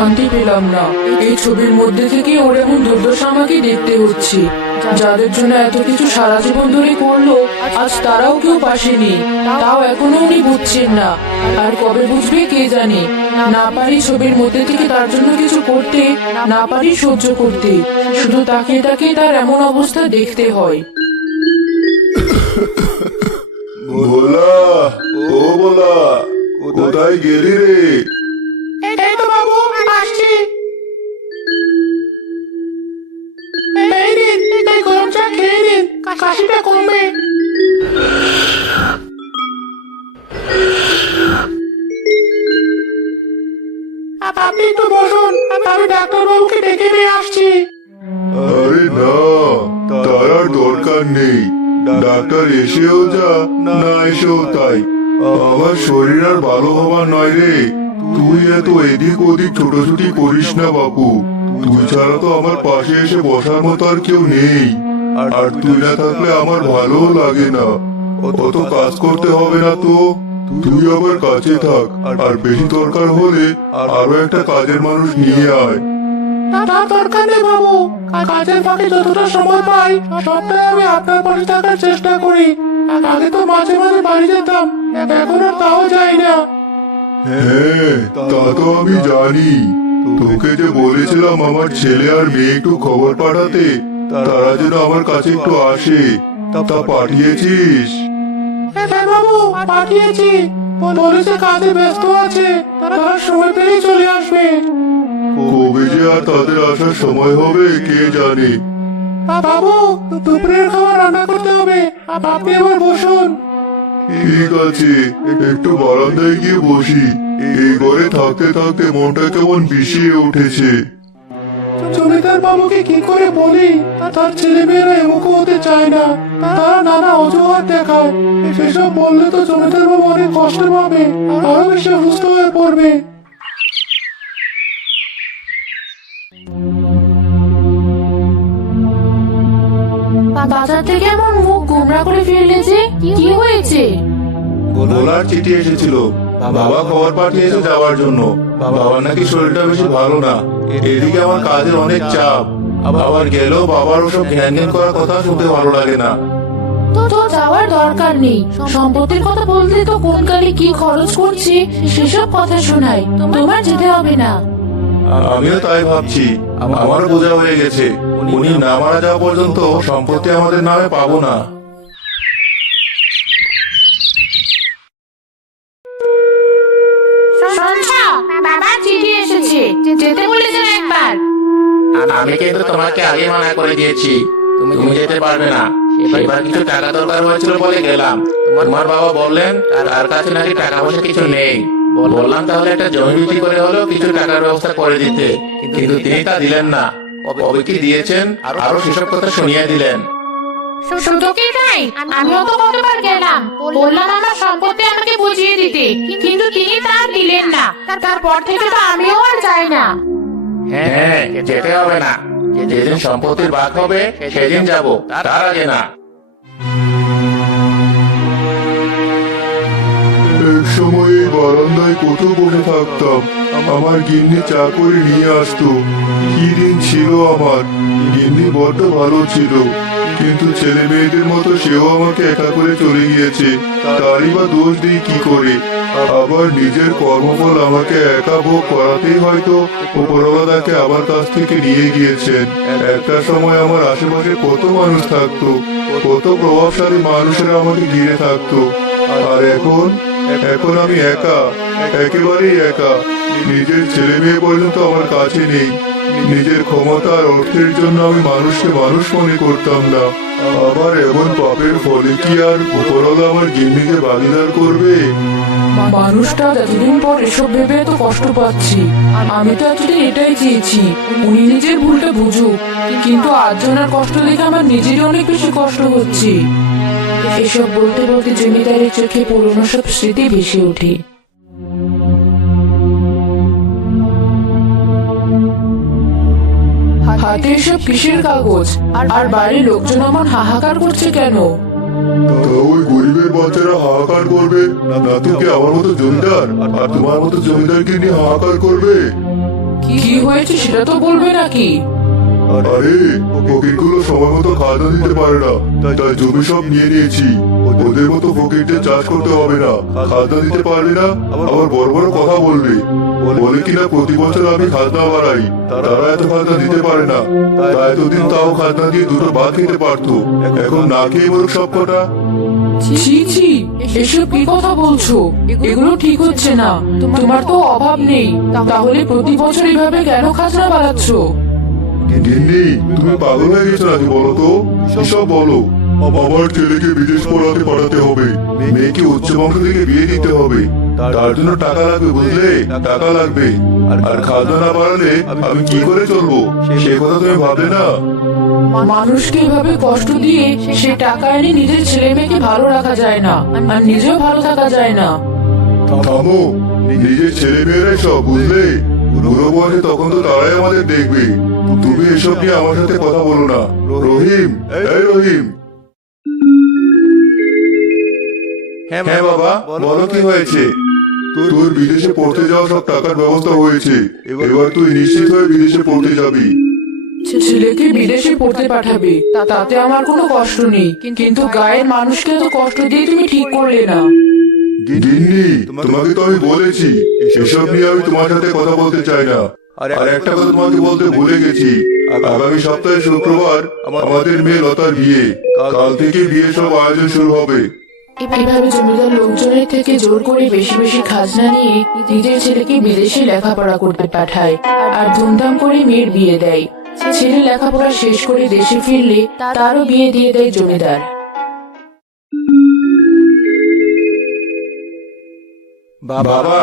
শান্তি পেলাম না। এই ছবির মধ্যে থেকে ওর এমন দুর্দশা আমাকে দেখতে হচ্ছে। যাদের জন্য এত কিছু সারা জীবন ধরে করলো, আজ তারাও কেউ পাশে নেই। তাও এখনো উনি বুঝছেন না। আর কবে বুঝবে কে জানে। না পারি ছবির মধ্যে থেকে তার জন্য কিছু করতে, না পারি সহ্য করতে। শুধু তাকিয়ে তাকিয়ে তার এমন অবস্থা দেখতে হয়। ভোলা, ও ভোলা, কোথায় গেলি রে? এই তো বাবু, আসছি। এই নিন, এই গরম চা খেয়ে নিন, কাশিটা কমবে। আপনি একটু বসুন, আমি ডাক্তার বাবুকে ডেকে নিয়ে আসছি। আরে না, তার আর দরকার নেই। ডাক্তার এসেও যা, না এসেও তাই। আমার শরীর আর ভালো হবার নয় রে। তুই এত এদিক ওদিক ছোটাছুটি করিস না বাপু। তুই ছাড়া তো আমার পাশে এসে বসার মতো আর কেউ নেই। আর তুই না থাকলে আমার ভালোও লাগে না। অত কাজ করতে হবে না তো। তুই আমার কাছে থাক, আর বেশি দরকার হলে আরো একটা কাজের মানুষ নিয়ে আয়। তার দরকার নেই বাবু, কাজের ফাঁকে যতটা সময় পাই সবটাই আমি আপনার পাশে থাকার চেষ্টা করি। আগে তো মাঝে মাঝে বাড়ি যেতাম, এখন আর তাও যাই না। হ্যাঁ, তা তো আমি জানি। তোকে যে বলেছিলাম আমার ছেলে আর মেয়ে একটু খবর পাঠাতে, তারা যেন আমার কাছে একটু আসে। তা পাঠিয়েছিস? হ্যাঁ বাবু, পাঠিয়েছি। বলেছে কাজে ব্যস্ত আছে, তারা সময় পেলেই চলে আসবে। কবে যে আর তাদের আসার সময় হবে কে জানে। বাবু, দুপুরের খাবার রান্না করতে হবে, আপনি এবার বসুন। ঠিক আছে, একটু বারান্দায় গিয়ে বসি। এই ঘরে থাকতে থাকতে মনটা কেমন বিষিয়ে উঠেছে। জমিদার বাবুকে কি করে বলি তার ছেলে মেয়েরা এমুখ হতে চায় না, তারা নানা অজুহাত দেখায়। সেসব বললে তো জমিদার বাবু অনেক কষ্ট পাবে, আরো বেশি অসুস্থ হয়ে পড়বে। বাজার থেকে এমন মুখ গোমরা করে ফিরলে যে, কি হয়েছে? ভোলার চিঠি এসেছিল। বাবা খবর পাঠিয়েছে যাওয়ার জন্য। বাবার নাকি শরীরটা বেশি ভালো না। এদিকে আমার কাজের অনেক চাপ। আবার গেলেও বাবার ওসব ঘ্যান ঘ্যান করার কথা শুনতে ভালো লাগে না। তো যাওয়ার দরকার নেই। সম্পত্তির কথা বলতে তো কোন কালে কি খরচ করছি সেসব কথা শোনাই। তোমার যেতে হবে না। আমিও তাই ভাবছি। আমারও বোঝা হয়ে গেছে, উনি না মারা যাওয়া পর্যন্ত সম্পত্তি আমাদের নামে পাবো না। সঞ্জা, বাবা চিঠি এসেছে, যেতে বলেছেন একবার। আমি কিন্তু তোমাকে আগে মানা করে দিয়েছি, তুমি যেতে পারবে না। এবার কিছু টাকা দরকার হয়েছিল বলে গেলাম। তোমার বাবা বললেন তার কাছে নাকি টাকা পয়সা কিছু নেই। বললাম তাহলে একটা জমি বিক্রি করে হলেও কিছু টাকার ব্যবস্থা করে দিতে, কিন্তু তিনি তা দিলেন না। কবে কি দিয়েছেন আরো সেসব কথা শুনিয়ে দিলেন। শুধু কি তাই, আমিও তো কতবার গেলাম, বললাম আমার সম্পত্তি আমাকে বুঝিয়ে দিতে, কিন্তু তিনি তা দিলেন না। তারপর থেকে তো আমিও আর যাই না। হ্যাঁ, যেতে হবে না। যেদিন সম্পত্তির ভাগ হবে সেদিন যাব, তার আগে না। এক সময় এই বারান্দায় কত বসে থাকতাম। আমার গিন্নি চা করে নিয়ে আসতো। কি দিন ছিল আমার। গিন্নি বড্ড ভালো ছিল, কিন্তু ছেলে মেয়েদের মতো সেও আমাকে একা করে চলে গিয়েছে। তারই বা দোষ দিই কি করে? আবার নিজের কর্মফল আমাকে একা ভোগ করাতেই হয়তো উপরওয়ালা তাকে আমার কাছ থেকে নিয়ে গিয়েছেন। একটা সময় আমার আশেপাশে কত মানুষ থাকতো, কত প্রভাবশালী মানুষেরা আমাকে ঘিরে থাকতো। আর এখন আমি একা, একেবারেই একা। নিজের ছেলে মেয়ে পর্যন্ত আমার কাছে নেই। নিজের ক্ষমতা আর অর্থের জন্য আমি মানুষকে মানুষ মনে করতাম না। আবার এমন পাপের ফলে কি আর উপরওয়ালা আমার গিন্নিকে বাগিদার করবে? মানুষটা এতদিন পর এসব ভেবে এত কষ্ট পাচ্ছি। আমি তো এতদিন এটাই চেয়েছি উনি নিজের ভুলটা বুঝুক, কিন্তু আজ জনের কষ্ট দেখে আমার নিজেরই অনেক বেশি কষ্ট হচ্ছে। এসব বলতে বলতে জমিদারের চোখে পুরনো সব স্মৃতি ভেসে ওঠে। হাতে এসব কিসের কাগজ, আর বাইরে লোকজন এমন হাহাকার করছে কেন? তা ওই গরিবের বাচ্চারা হাহাকার করবে না, তো কি আমার মতো জমিদার আর তোমার মতো জমিদারকে নিয়ে হাহাকার করবে? কি হয়েছে সেটা তো বলবে নাকি? আরে ফকিরগুলো সময় মতো খাজনা দিতে পারে না, তাই জমি সব নিয়ে নিয়েছি। ওদের মতো ফকিরদের চাষ করতে হবে না, খাজনা দিতে পারবে না, আবার বড় বড় কথা বলবে। বলে কিনা প্রতি বছর আমি খাজনা বাড়াই, তারা এত খাজনা দিতে পারে না। তাই এতদিন তাও খাজনা দিয়ে দুটো ভাত খেতে পারতো, এখন না খেয়ে বলুক সব কটা। ছি ছি, এসব কি কথা বলছো? এগুলো ঠিক হচ্ছে না। তোমার তো অভাব নেই, তাহলে প্রতি বছর এভাবে কেন খাজনা বাড়াচ্ছো? গিন্নি, তুমি পাগল হয়ে গেছো নাকি বলো তো? সব বলো। আমার ছেলেকে বিদেশ পড়াতে পাঠাতে হবে, মেয়েকে উচ্চ বংশ থেকে বিয়ে দিতে হবে, তার জন্য টাকা লাগবে, বুঝলে? টাকা লাগবে। আর খাজনা না বাড়ালে আমি কি করে চলবো, সে কথা তুমি ভাবলে না? মানুষকে এভাবে কষ্ট দিয়ে সে টাকা এনে নিজের ছেলে মেয়েকে ভালো রাখা যায় না, আর নিজেও ভালো থাকা যায় না। থামো, নিজের ছেলে মেয়েরাই সব, বুঝলে? বুড়ো বয়সে তখন তো তারাই আমাদের দেখবে। তুমি এসব নিয়ে আমার সাথে কথা বলো না। রহিম, এই রহিম। হ্যাঁ বাবা, বলো কি হয়েছে? তোর বিদেশে পড়তে যাওয়া সব টাকার ব্যবস্থা হয়েছে, এবার তুই নিশ্চিত হয়ে বিদেশে পড়তে যাবি। ছেলেকে বিদেশে পড়তে পাঠাবে, তাতে আমার কোনো কষ্ট নেই, কিন্তু গায়ের মানুষকে তো কষ্ট দিয়ে তুমি ঠিক করলে না। গিন্নি, তোমাকে তো আমি বলেছি এসব নিয়ে আমি তোমার সাথে কথা বলতে চাই না। আর একটা কথা তোমাকে বলতে ভুলে গেছি, আগামী সপ্তাহে শুক্রবার আমাদের মেয়ে লতার বিয়ে। কাল থেকে বিয়ে সব আয়োজন শুরু হবে। এভাবে জমিদার লোকজনের থেকে জোর করে বেশি বেশি খাজনা নিয়ে নিজের ছেলেকে বিদেশে লেখাপড়া করতে পাঠায়, আর ধুমধাম করে মেয়ের বিয়ে দেয়। ছেলে লেখাপড়া শেষ করে দেশে ফিরলে তারও বিয়ে দিয়ে দেয় জমিদার। বাবা,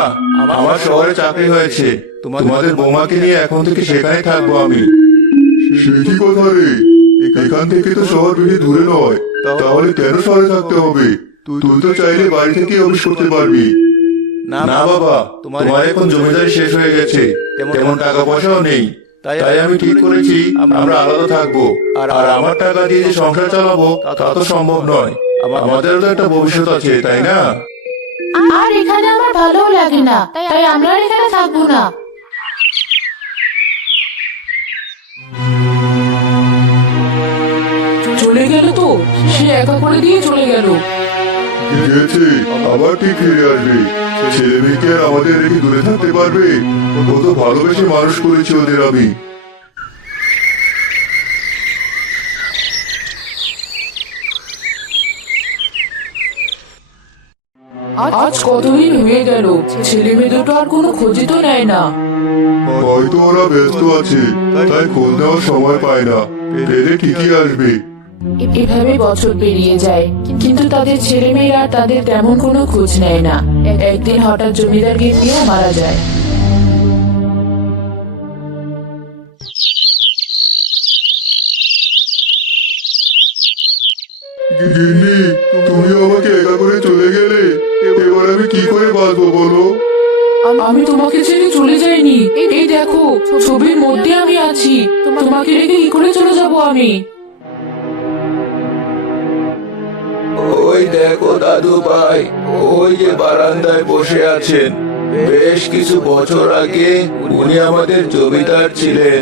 আমার শহরে চাকরি হয়েছে, তোমাদের বৌমাকে নিয়ে এখন থেকে সেখানে থাকবো আমি। সে কি কথা রে? এখান থেকে তো শহর বেশি দূরে নয়, তাহলে কেন শহরে থাকতে হবে? তুই তো চাইলে বাড়ি থেকে অফিস করতে পারবি। না বাবা, তোমার এখন জমিদারি শেষ হয়ে গেছে, তেমন টাকা পয়সাও নেই। তাই আমি ঠিক করেছি আমরা আলাদা থাকবো। আর আমার টাকা দিয়ে যে সংসার চালাবো তা তো সম্ভব নয়। আমাদেরও তো একটা ভবিষ্যৎ আছে, তাই না? আর এখানে আমার ভালো লাগে না, তাই আমরা আর এখানে থাকবো না। চলে গেল তো, সে একা করে দিয়ে চলে গেল। গেছে, আবার ঠিক ফিরে আসবে। ছেলে মেয়েকে আর আমাদের রেখে দূরে থাকতে পারবে? কত ভালোবেসে মানুষ করেছি ওদের আমি। আজ কতদিন হয়ে গেল, ছেলে মেয়ে দুটো আর কোনো খোঁজই তো নেয় না। হয়তো ওরা ব্যস্ত আছে, তাই খোঁজ নেওয়ার সময় পায় না। পেলে ঠিকই আসবে। এভাবে বছর পেরিয়ে যায়, কিন্তু তাদের ছেলে মেয়েরা তাদের তেমন কোনো খোঁজ নেয় না। একদিন হঠাৎ জমিদার গিন্নিও মারা যায়। গিন্নি, তুমি আমাকে একা করে চলে গেলে, এবার আমি কি করে বাঁচবো বলো? আমি তোমাকে ছেড়ে চলে যাইনি, এই দেখো ছবির মধ্যে আমি আছি। তোমাকে রেখে কি করে চলে যাব আমি? ওই দেখো দাদু ভাই, ওই যে বারান্দায় বসে আছেন। বেশ কিছু বছর আগে উনি আমাদের জমিদার ছিলেন।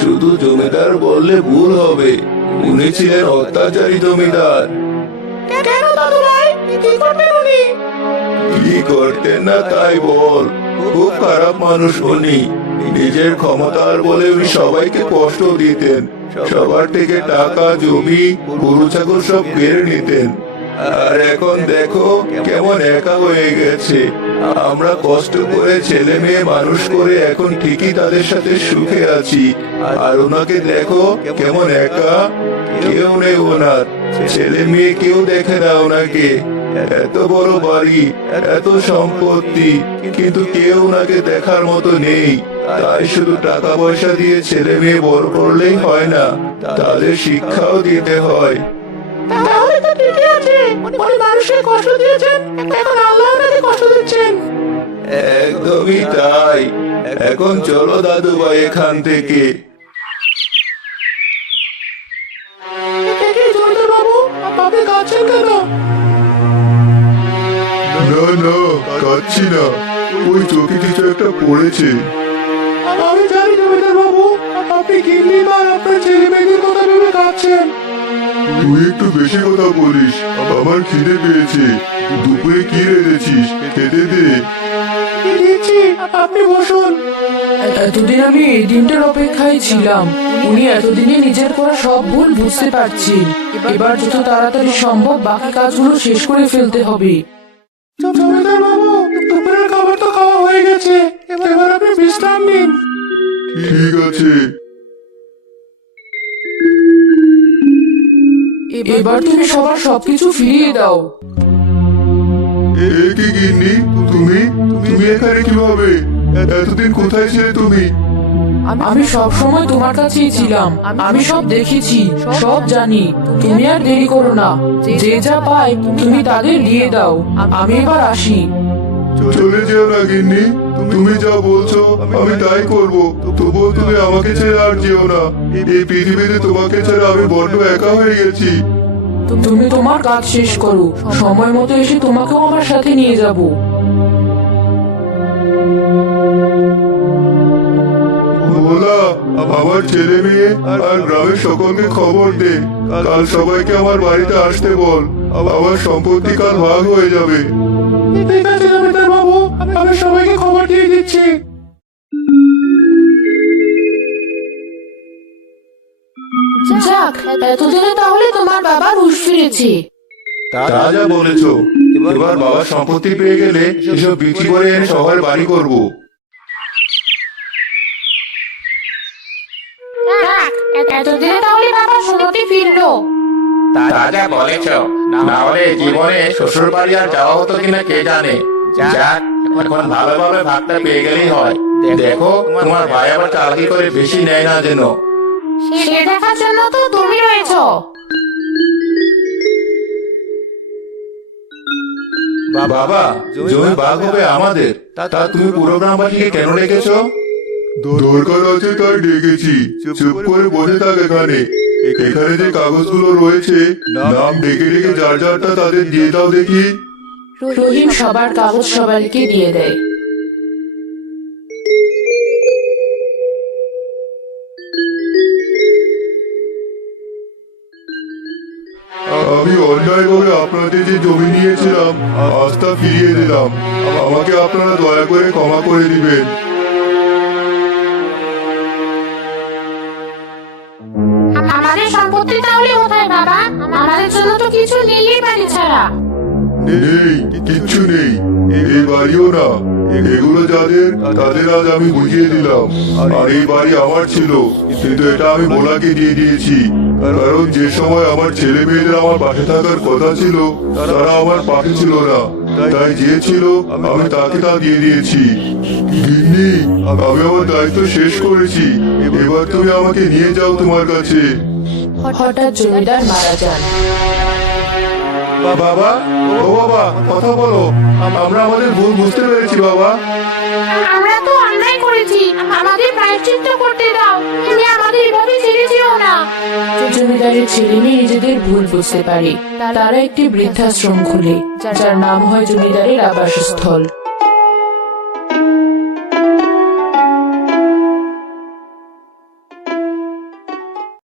শুধু জমিদার বললে ভুল হবে, উনি ছিলেন অত্যাচারী জমিদার। কেন দাদু ভাই, কি করবেন উনি? কি করতেন না তাই বল, খুব খারাপ মানুষ উনি। নিজের ক্ষমতার বলে উনি সবাইকে কষ্ট দিতেন, সবার থেকে টাকা, জমি, গরু ছাগল সব কেড়ে নিতেন। আর এখন দেখো কেমন একা হয়ে গেছে। আমরা কষ্ট করে ছেলে মেয়ে মানুষ করে এখন ঠিকই তাদের সাথে সুখে আছি, আর ওনাকে দেখো কেমন একা, কেউ নেই ওনার। ছেলে মেয়ে কেউ দেখে না ওনাকে। এত বড় বাড়ি, এত সম্পত্তি, কিন্তু কেউ ওনাকে দেখার মতো নেই। তাই শুধু টাকা পয়সা দিয়ে ছেলে মেয়ে বড় করলেই হয় না, তাদের শিক্ষাও দিতে হয়। তাহলে তো ঠিকই আছে, উনি মানুষকে কষ্ট দিয়েছেন, এখন আল্লাহ ওনাকে কষ্ট দিচ্ছেন। একদমই তাই। এখন চলো দাদু ভাই এখান থেকে। জমিদার বাবু, আপনি কাঁদছেন কেন? না না, কাঁদছি না, ওই চোখে কিছু একটা পড়েছে। আমি আপনি গিন্নি আর আপনার ছেলে মেয়েদের কথা ভেবে কাঁদছেন। তুই একটু বেশি কথা বলিস। আমার খিদে পেয়েছে। দুপুরে কি রেঁধেছিস? খেতে দে। কি দিচ্ছি, আপনি বসুন। এতদিন আমি এই দিনটার অপেক্ষায় ছিলাম। উনি এতদিনে নিজের করা সব ভুল বুঝতে পারছেন। এবার যত তাড়াতাড়ি সম্ভব বাকি কাজগুলো শেষ করে ফেলতে হবে। জমিদার বাবু, দুপুরের খাবার তো খাওয়া হয়ে গেছে, এবার আপনি বিশ্রাম নিন। ঠিক আছে। এবার তুমি সবার সবকিছু ফিরিয়ে দাও। এ কি গিন্নি, তুমি তুমি এখানে কিভাবে? এতদিন কোথায় ছিলে তুমি? আমি সব সময় তোমার কাছেই ছিলাম। আমি সব দেখেছি, সব জানি। তুমি আর দেরি করো না। যে যা পায় তুমি তাদের দিয়ে দাও। আমি এবার আসি। চলে যেও না গিন্নি। তুমি যা বলছো আমি তাই করব। তবুও তুমি আমাকে ছেড়ে আর যেও না। এই পৃথিবীতে তোমাকে ছেড়ে আমি বড্ড একা হয়ে গেছি। তুমি তোমার কাজ শেষ করো। সময় মতো এসে তোমাকেও আমার সাথে নিয়ে যাব। ভোলা, আমার ছেলে মেয়ে আর গ্রামের সকলকে খবর দে। কাল সবাইকে আমার বাড়িতে আসতে বল। আমার সম্পত্তি কাল ভাগ হয়ে যাবে। ঠিক আছে জমিদার বাবু, আমি সবাইকে খবর দিয়ে দিচ্ছি। যাক, এতদিনে তাহলে তোমার বাবা হুঁশ ফিরেছে। তা যা বলেছো। এবার বাবার সম্পত্তি পেয়ে গেলে এসব বিক্রি করে এনে শহরে বাড়ি করব। যাক, এতদিনে তাহলে বাবা সম্পত্তি ফিরলো। তা যা বলেছ, না হলে জীবনে শ্বশুর বাড়ি আর যাওয়া হতো কিনা কে জানে। যাক, এখন ভালোভাবে ভাগটা পেয়ে গেলেই হয়। দেখো তোমার ভাই আবার চালাকি করে বেশি নেয় না যেন। সে দেখার জন্য তো তুমি রয়েছো। বাবা, জমি ভাগ হবে আমাদের। তা তুমি পুরো গ্রামবাসীকে কেন ডেকেছো? দরকার আছে তাই ডেকেছি। চুপ করে বসে থাক এখানে। এখানে যে কাগজগুলো রয়েছে, নাম ডেকে ডেকে যার যারটা তাদের দিয়ে দাও দেখি। রহিম সবার কাগজ সবাইকে দিয়ে দেয়। আমি অন্যায়ভাবে আপনাদের যে জমি নিয়েছিলাম আজ তা ফিরিয়ে দিলাম। আমাকে আপনারা দয়া করে ক্ষমা করে দিবেন। আমাদের সম্পত্তি তাহলে কোথায় বাবা? আমাদের জন্য তো কিছু নেই বাড়ি ছাড়া। নেই, কিচ্ছু নেই। এই বাড়িও না। এগুলো যাদের তাদের আজ আমি বুঝিয়ে দিলাম। আর এই বাড়ি আমার ছিল, কিন্তু এটা আমি ভোলাকে দিয়ে দিয়েছি। কারণ যে সময় আমার ছেলে মেয়েদের আমার পাশে থাকার কথা ছিল তারা আমার পাশে ছিল না। তাই যে ছিল আমি তাকে তা দিয়ে দিয়েছি। গিন্নি, আমি আমার দায়িত্ব শেষ করেছি। এবার তুমি আমাকে নিয়ে যাও তোমার কাছে। হঠাৎ জমিদার মারা যান। বাবা, ও বাবা, কথা বলো। আমরা আমাদের ভুল বুঝতে পেরেছি বাবা। আমরা তো অন্যায় করেছি, আমাদের প্রায়শ্চিত্ত করতে দাও। তুমি আমাদের এভাবে ছেড়ে যেও না। জমিদারের ছেলে মেয়ে নিজেদের ভুল বুঝতে পারে। তারা একটি বৃদ্ধাশ্রম খুলে, যার নাম হয় জমিদারের আবাসস্থল।